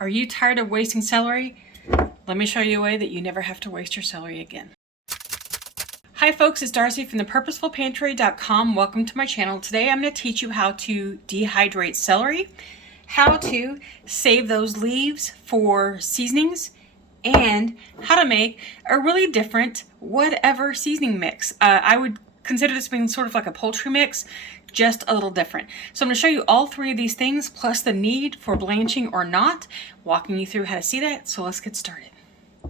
Are you tired of wasting celery? Let me show you a way that you never have to waste your celery again. Hi folks, it's Darcy from the purposefulpantry.com. Welcome to my channel. Today I'm going to teach you how to dehydrate celery, how to save those leaves for seasonings, and how to make a really different whatever seasoning mix. I would consider this being sort of like a poultry mix, just a little different. So I'm going to show you all three of these things, plus the need for blanching or not, walking you through how to see that. So let's get started.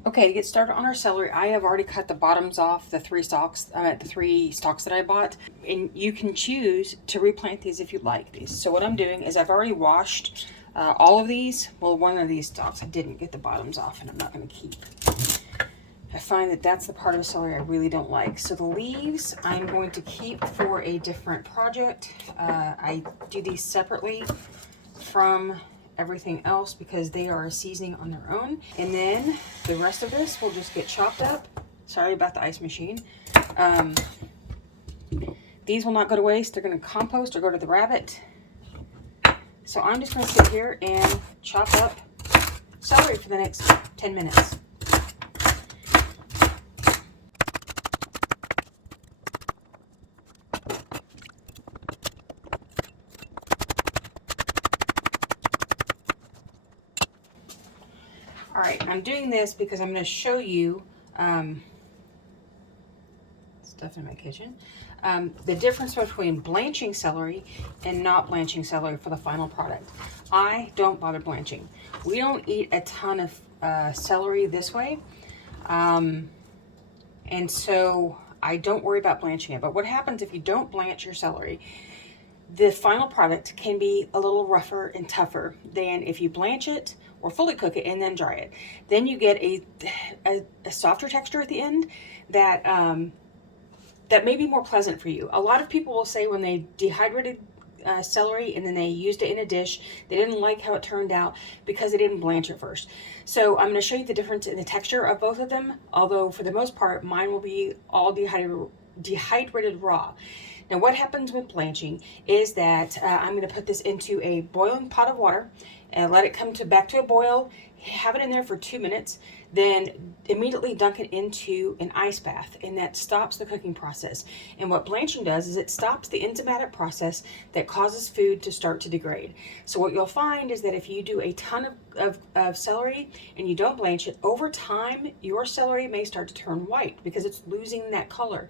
Okay, to get started on our celery, I have already cut the bottoms off the three stalks that I bought, and you can choose to replant these if you like these. So what I'm doing is I've already washed all of these. Well, one of these stalks I didn't get the bottoms off, and I'm not going to keep. I find that that's the part of celery I really don't like. So the leaves I'm going to keep for a different project. I do these separately from everything else because they are a seasoning on their own. And then the rest of this will just get chopped up. Sorry about the ice machine. These will not go to waste. They're going to compost or go to the rabbit. So I'm just going to sit here and chop up celery for the next 10 minutes. All right, I'm doing this because I'm going to show you stuff in my kitchen. The difference between blanching celery and not blanching celery for the final product. I don't bother blanching. We don't eat a ton of celery this way, and so I don't worry about blanching it. But what happens if you don't blanch your celery? The final product can be a little rougher and tougher than if you blanch it or fully cook it and then dry it. Then you get a softer texture at the end that that may be more pleasant for you. A lot of people will say when they dehydrated celery and then they used it in a dish, they didn't like how it turned out because they didn't blanch it first. So I'm going to show you the difference in the texture of both of them, although for the most part mine will be all dehydrated raw. Now what happens with blanching is that I'm going to put this into a boiling pot of water and let it come back to a boil, have it in there for 2 minutes, then immediately dunk it into an ice bath, and that stops the cooking process. And what blanching does is it stops the enzymatic process that causes food to start to degrade. So what you'll find is that if you do a ton of celery and you don't blanch it, over time your celery may start to turn white because it's losing that color.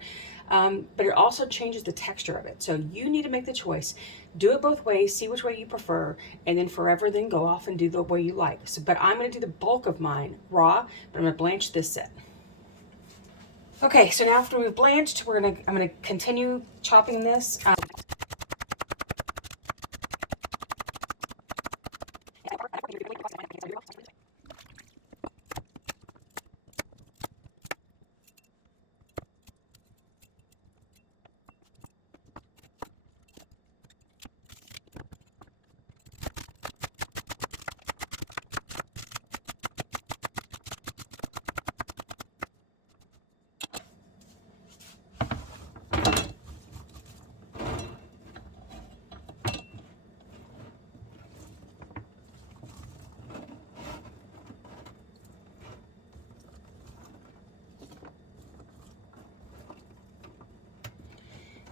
But it also changes the texture of it. So you need to make the choice. Do it both ways, see which way you prefer, and then forever then go off and do the way you like. So, but I'm going to do the bulk of mine raw, but I'm going to blanch this set. Okay, so now after we've blanched, I'm going to continue chopping this.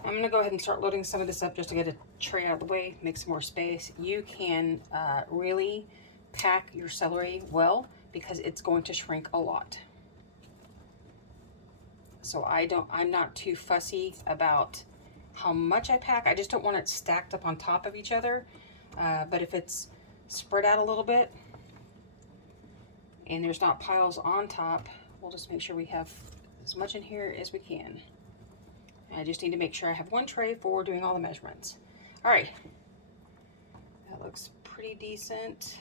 I'm going to go ahead and start loading some of this up just to get a tray out of the way, make some more space. You can really pack your celery well because it's going to shrink a lot. So I'm not too fussy about how much I pack. I just don't want it stacked up on top of each other. But if it's spread out a little bit and there's not piles on top, we'll just make sure we have as much in here as we can. I just need to make sure I have one tray for doing all the measurements. All right, that looks pretty decent.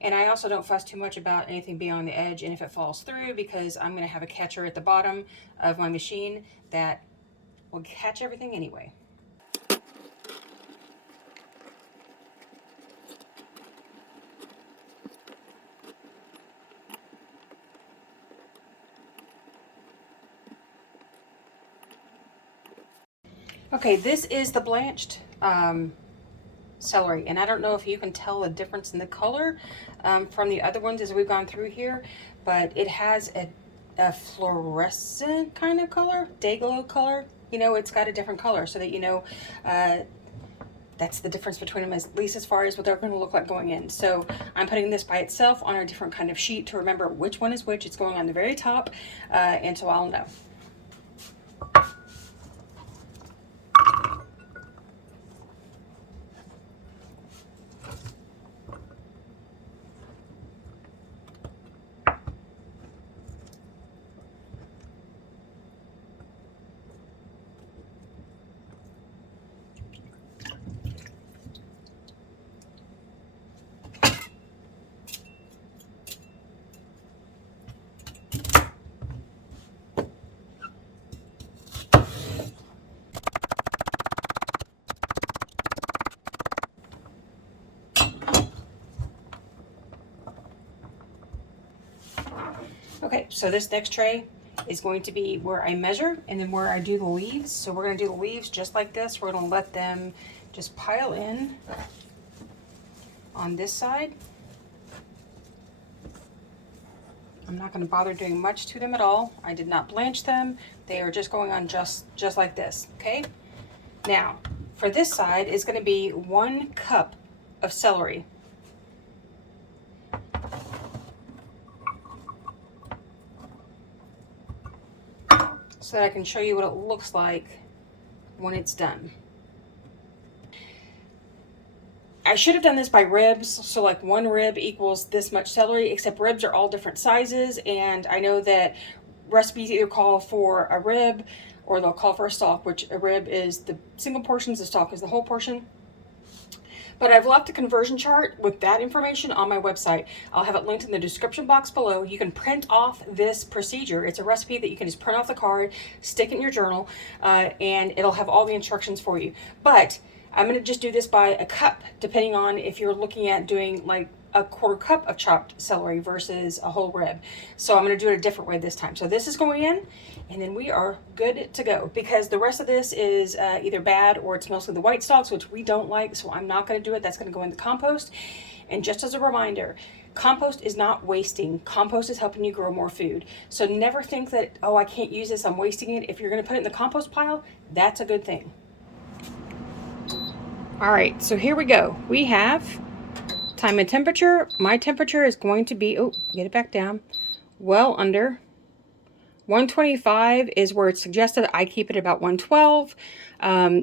And I also don't fuss too much about anything being on the edge and if it falls through, because I'm going to have a catcher at the bottom of my machine that will catch everything anyway. Okay, this is the blanched celery. And I don't know if you can tell the difference in the color from the other ones as we've gone through here, but it has a fluorescent kind of color, day glow color. You know, it's got a different color so that you know that's the difference between them, at least as far as what they're going to look like going in. So I'm putting this by itself on a different kind of sheet to remember which one is which. It's going on the very top, and so I'll know. Okay, so this next tray is going to be where I measure and then where I do the leaves. So we're going to do the leaves just like this. We're going to let them just pile in on this side. I'm not going to bother doing much to them at all. I did not blanch them. They are just going on just like this, okay? Now, for this side is going to be 1 cup of celery. So that I can show you what it looks like when it's done. I should have done this by ribs, so like 1 rib equals this much celery, except ribs are all different sizes, and I know that recipes either call for a rib or they'll call for a stalk, which a rib is the single portions, the stalk is the whole portion. But I've left a conversion chart with that information on my website. I'll have it linked in the description box below. You can print off this procedure. It's a recipe that you can just print off the card, stick it in your journal, and it'll have all the instructions for you. But I'm going to just do this by a cup, depending on if you're looking at doing like a 1/4 cup of chopped celery versus a whole rib. So I'm going to do it a different way this time. So this is going in, and then we are good to go, because the rest of this is either bad or it's mostly the white stalks, which we don't like, so I'm not going to do it. That's going to go in the compost. And just as a reminder, compost is not wasting. Compost is helping you grow more food. So never think that, oh, I can't use this, I'm wasting it. If you're going to put it in the compost pile, that's a good thing. All right, so here we go. We have time and temperature. My temperature is going to be, oh, get it back down, well under 125 is where it's suggested. I keep it about 112,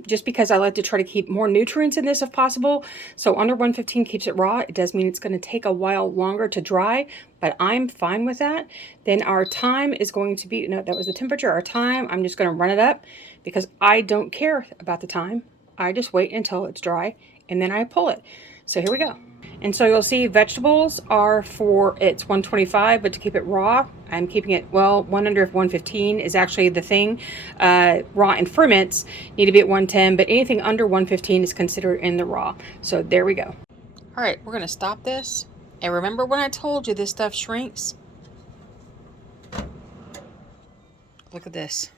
just because I like to try to keep more nutrients in this if possible. So under 115 keeps it raw. It does mean it's going to take a while longer to dry, but I'm fine with that. Then our time is going to be, no, that was the temperature. Our time, I'm just going to run it up because I don't care about the time. I just wait until it's dry and then I pull it. So here we go. And so you'll see vegetables are for, it's 125, but to keep it raw, I'm keeping it, well, 1 under 115 is actually the thing. Raw and ferments need to be at 110, but anything under 115 is considered in the raw. So there we go. All right, we're going to stop this. And remember when I told you this stuff shrinks? Look at this.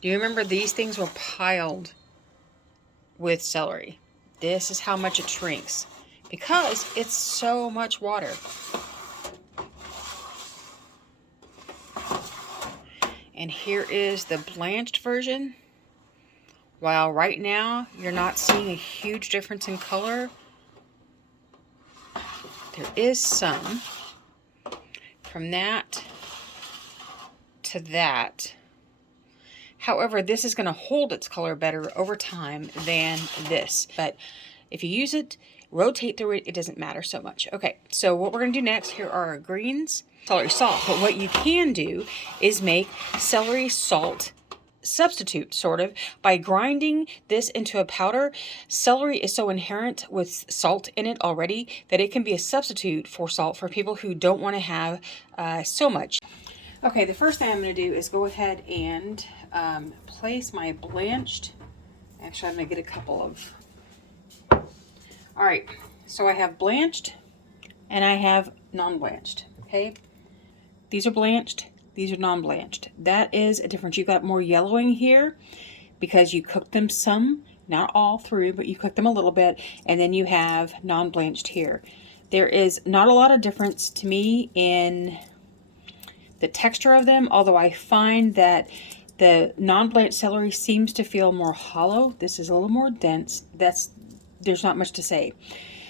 Do you remember these things were piled with celery? This is how much it shrinks, because it's so much water. And here is the blanched version. While right now you're not seeing a huge difference in color, there is some from that to that. However, this is going to hold its color better over time than this. But if you use it, rotate through it, it doesn't matter so much. Okay, so what we're going to do next, here are our greens, celery salt. But what you can do is make celery salt substitute, sort of, by grinding this into a powder. Celery is so inherent with salt in it already that it can be a substitute for salt for people who don't want to have so much. Okay, the first thing I'm going to do is go ahead and place my blanched, actually I'm going to get a couple of, all right, so I have blanched and I have non-blanched, okay? These are blanched, these are non-blanched. That is a difference. You've got more yellowing here because you cooked them some not all through, but you cook them a little bit, and then you have non-blanched here. There is not a lot of difference to me in the texture of them, although I find that the non-blanched celery seems to feel more hollow. This is a little more dense. There's not much to say.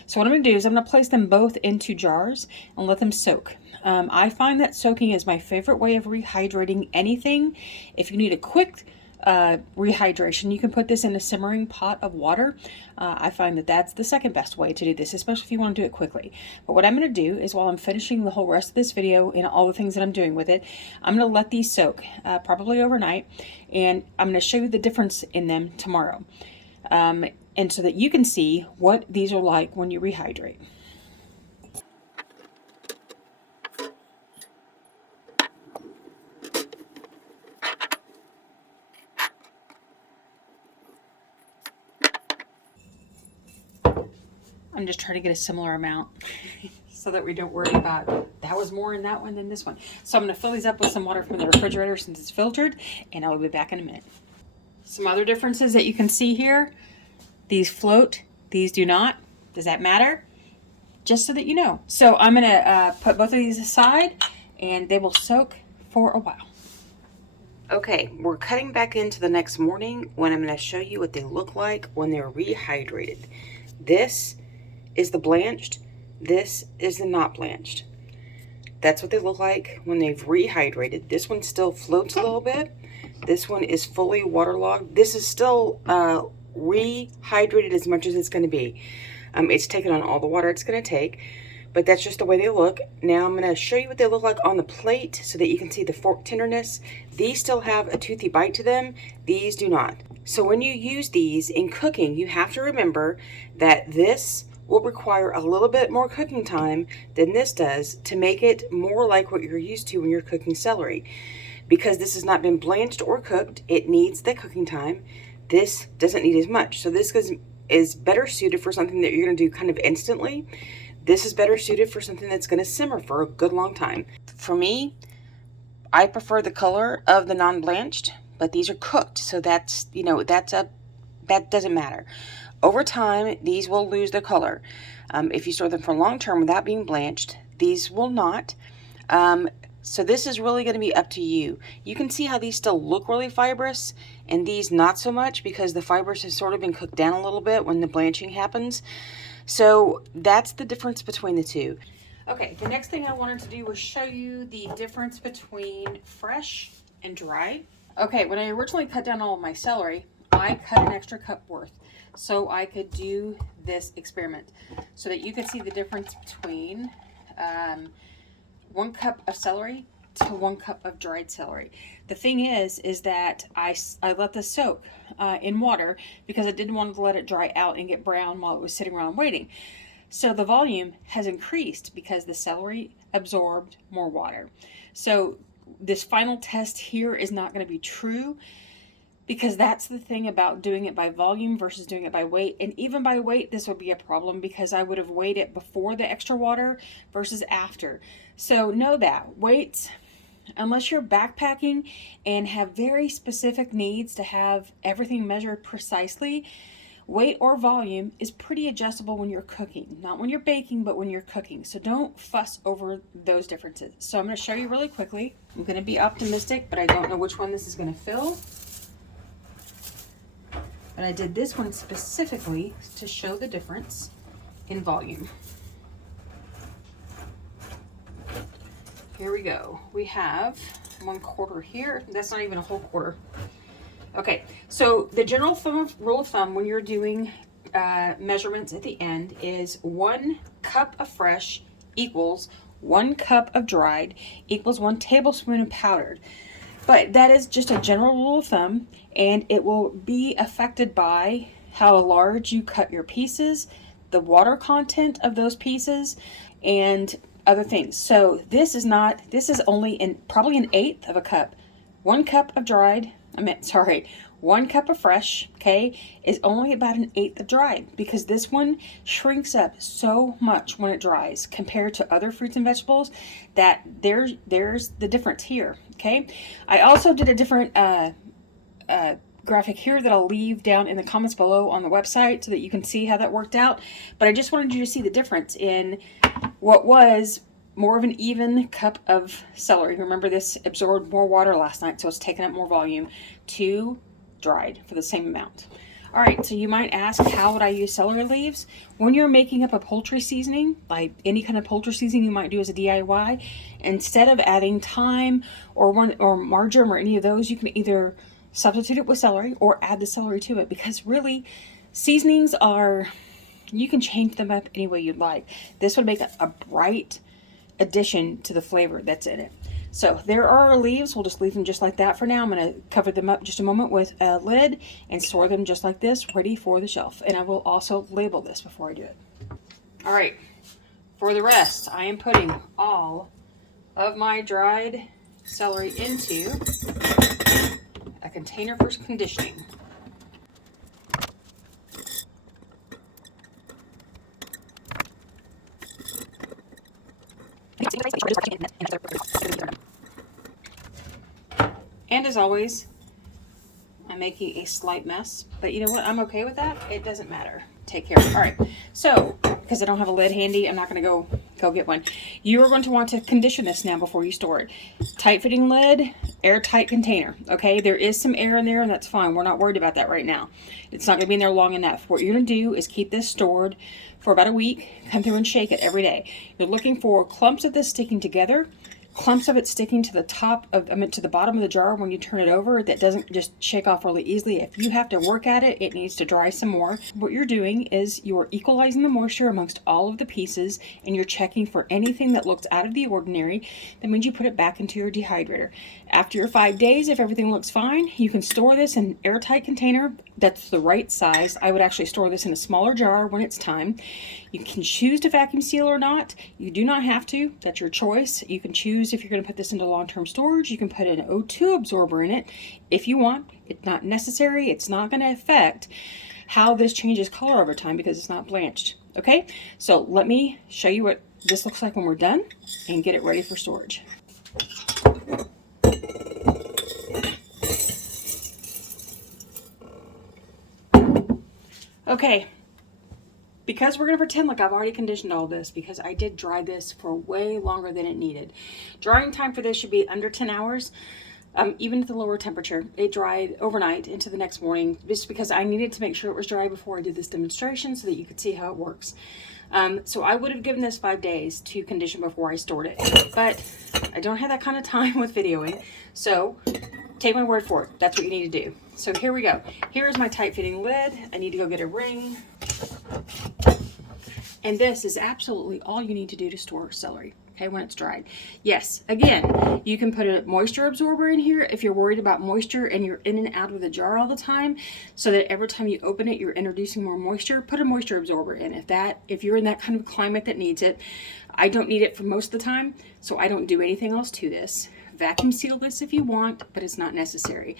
So what I'm going to do is I'm going to place them both into jars and let them soak. I find that soaking is my favorite way of rehydrating anything. If you need a quick rehydration, you can put this in a simmering pot of water. I find that that's the second best way to do this, especially if you want to do it quickly. But what I'm going to do is, while I'm finishing the whole rest of this video and all the things that I'm doing with it, I'm going to let these soak probably overnight, and I'm going to show you the difference in them tomorrow. And so that you can see what these are like when you rehydrate. I'm just trying to get a similar amount so that we don't worry about that was more in that one than this one. So I'm going to fill these up with some water from the refrigerator since it's filtered, and I will be back in a minute. Some other differences that you can see here. These float, these do not. Does that matter? Just so that you know. So I'm going to put both of these aside, and they will soak for a while. Okay, we're cutting back into the next morning when I'm going to show you what they look like when they're rehydrated. This is the blanched. This is the not blanched. That's what they look like when they've rehydrated. This one still floats a little bit. This one is fully waterlogged. This is still rehydrated as much as it's going to be. It's taken on all the water it's going to take, but that's just the way they look. Now I'm going to show you what they look like on the plate so that you can see the fork tenderness. These still have a toothy bite to them. These do not. So when you use these in cooking, you have to remember that this will require a little bit more cooking time than this does to make it more like what you're used to when you're cooking celery. Because this has not been blanched or cooked, it needs the cooking time. This doesn't need as much. So this is better suited for something that you're going to do kind of instantly. This is better suited for something that's going to simmer for a good long time. For me, I prefer the color of the non-blanched, but these are cooked, so that's, you know, that doesn't matter. Over time, these will lose their color. If you store them for long term without being blanched, these will not. So this is really going to be up to you. You can see how these still look really fibrous and these not so much because the fibers have sort of been cooked down a little bit when the blanching happens. So that's the difference between the two. Okay, the next thing I wanted to do was show you the difference between fresh and dry. Okay, when I originally cut down all of my celery, I cut an extra cup worth so I could do this experiment so that you could see the difference between 1 cup of celery to 1 cup of dried celery. The thing is that I let this soak in water because I didn't want to let it dry out and get brown while it was sitting around waiting. So the volume has increased because the celery absorbed more water. So this final test here is not going to be true because that's the thing about doing it by volume versus doing it by weight. And even by weight, this would be a problem because I would have weighed it before the extra water versus after. So know that weights, unless you're backpacking and have very specific needs to have everything measured precisely, weight or volume is pretty adjustable when you're cooking. Not when you're baking, but when you're cooking. So don't fuss over those differences. So I'm going to show you really quickly. I'm going to be optimistic, but I don't know which one this is going to fill. But I did this one specifically to show the difference in volume. Here we go. We have 1/4 here. That's not even a whole quarter. Okay, so the general rule of thumb when you're doing measurements at the end is 1 cup of fresh equals 1 cup of dried equals 1 tablespoon of powdered. But that is just a general rule of thumb, and it will be affected by how large you cut your pieces, the water content of those pieces, and other things. So this is only probably 1/8 of a cup. 1 cup of dried, 1 cup of fresh, okay, is only about 1/8 of dried because this one shrinks up so much when it dries compared to other fruits and vegetables that there's the difference here, okay. I also did a different graphic here that I'll leave down in the comments below on the website so that you can see how that worked out. But I just wanted you to see the difference in what was more of an even cup of celery. Remember, this absorbed more water last night, so it's taking up more volume, to dried for the same amount. All right, so you might ask, how would I use celery leaves? When you're making up a poultry seasoning, like any kind of poultry seasoning you might do as a DIY, instead of adding thyme or marjoram or any of those, you can either substitute it with celery or add the celery to it, because really seasonings are, you can change them up any way you'd like. This would make a bright addition to the flavor that's in it. So there are our leaves. We'll just leave them just like that for now. I'm going to cover them up just a moment with a lid and store them just like this, ready for the shelf. And I will also label this before I do it. All right, for the rest, I am putting all of my dried celery into a container for conditioning. And as always, I'm making a slight mess, but you know what? I'm okay with that. It doesn't matter. Take care. All right. So, because I don't have a lid handy, I'm not going to go get one. You are going to want to condition this now before you store it. Tight fitting lid, airtight container. Okay. There is some air in there, and that's fine. We're not worried about that right now. It's not going to be in there long enough. What you're going to do is keep this stored for about a week. Come through and shake it every day. You're looking for clumps of this sticking together, clumps of it sticking to the top of, to the bottom of the jar when you turn it over, that doesn't just shake off really easily. If you have to work at it, it needs to dry some more. What you're doing is you're equalizing the moisture amongst all of the pieces, and you're checking for anything that looks out of the ordinary. That means you put it back into your dehydrator. After your 5 days, if everything looks fine, you can store this in an airtight container that's the right size. I would actually store this in a smaller jar when it's time. You can choose to vacuum seal or not. You do not have to. That's your choice. You can choose if you're going to put this into long-term storage. You can put an O2 absorber in it if you want. It's not necessary. It's not going to affect how this changes color over time because it's not blanched. Okay, so let me show you what this looks like when we're done and get it ready for storage. Okay, because we're going to pretend like I've already conditioned all this, because I did dry this for way longer than it needed. Drying time for this should be under 10 hours, even at the lower temperature. It dried overnight into the next morning, just because I needed to make sure it was dry before I did this demonstration so that you could see how it works. So I would have given this 5 days to condition before I stored it, but I don't have that kind of time with videoing, so take my word for it. That's what you need to do. So here we go. Here's my tight fitting lid. I need to go get a ring. And this is absolutely all you need to do to store celery, okay, when it's dried. Yes, again, you can put a moisture absorber in here if you're worried about moisture and you're in and out of the jar all the time, so that every time you open it, you're introducing more moisture. Put a moisture absorber in if you're in that kind of climate that needs it. I don't need it for most of the time, so I don't do anything else to this. Vacuum seal this if you want, but it's not necessary.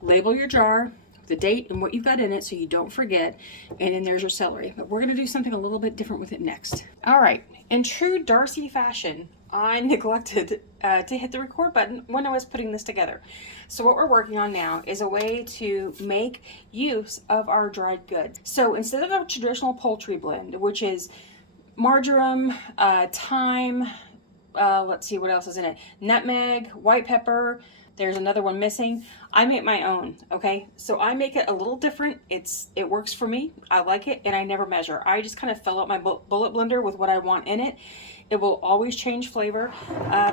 Label your jar, the date and what you've got in it so you don't forget, and then there's your celery. But we're going to do something a little bit different with it next. All right, in true Darcy fashion, I neglected to hit the record button when I was putting this together. So what we're working on now is a way to make use of our dried goods. So instead of a traditional poultry blend, which is marjoram, thyme, let's see what else is in it, nutmeg, white pepper, there's another one missing. I make my own, okay? So I make it a little different. It works for me. I like it, and I never measure. I just kind of fill up my bullet blender with what I want in it. It will always change flavor,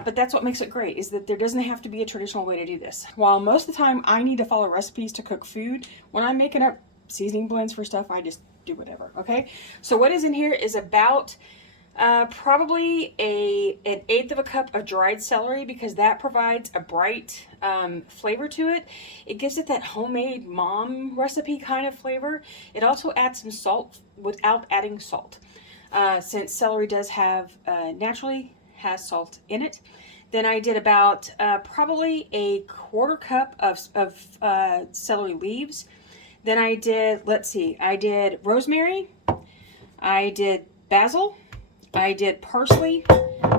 but that's what makes it great, is that there doesn't have to be a traditional way to do this. While most of the time I need to follow recipes to cook food, when I'm making up seasoning blends for stuff, I just do whatever, okay? So what is in here is about probably an eighth of a cup of dried celery, because that provides a bright flavor to it. It gives it that homemade mom recipe kind of flavor. It also adds some salt without adding salt, since celery does have naturally has salt in it. Then I did about probably a quarter cup of celery leaves. Then I did, let's see, I did rosemary, I did basil, I did parsley,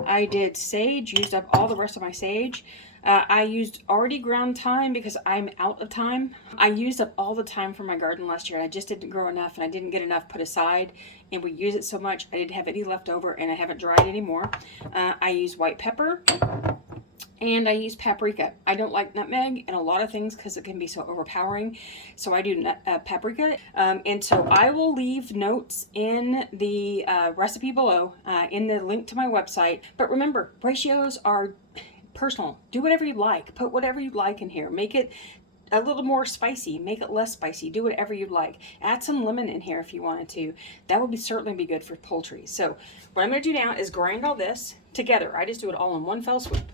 I did sage, used up all the rest of my sage. I used already ground thyme because I'm out of thyme. I used up all the thyme from my garden last year and I just didn't grow enough and I didn't get enough put aside, and we use it so much I didn't have any left over and I haven't dried anymore. I use white pepper and I use paprika. I don't like nutmeg in a lot of things because it can be so overpowering, so I do paprika. And so I will leave notes in the recipe below, in the link to my website. But remember, ratios are personal. Do whatever you like. Put whatever you like in here. Make it a little more spicy, make it less spicy, do whatever you'd like. Add some lemon in here if you wanted to. That would certainly be good for poultry. So what I'm going to do now is grind all this together. I just do it all in one fell swoop.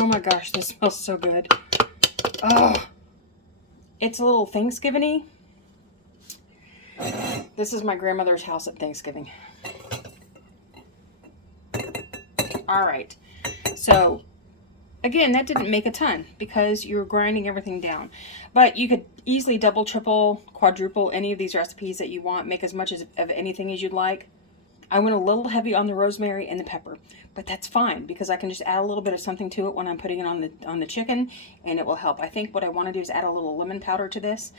Oh my gosh, this smells so good. Oh, it's a little Thanksgiving-y. This is my grandmother's house at Thanksgiving. All right, so again, that didn't make a ton because you're grinding everything down. But you could easily double, triple, quadruple any of these recipes that you want. Make as much of anything as you'd like. I went a little heavy on the rosemary and the pepper, but that's fine because I can just add a little bit of something to it when I'm putting it on the chicken, and it will help. I think what I want to do is add a little lemon powder to this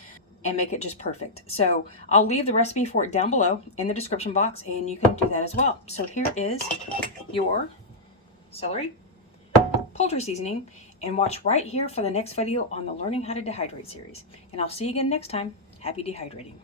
and make it just perfect. So I'll leave the recipe for it down below in the description box, and you can do that as well. So here is your celery poultry seasoning, and watch right here for the next video on the Learning How to Dehydrate series. And I'll see you again next time. Happy dehydrating.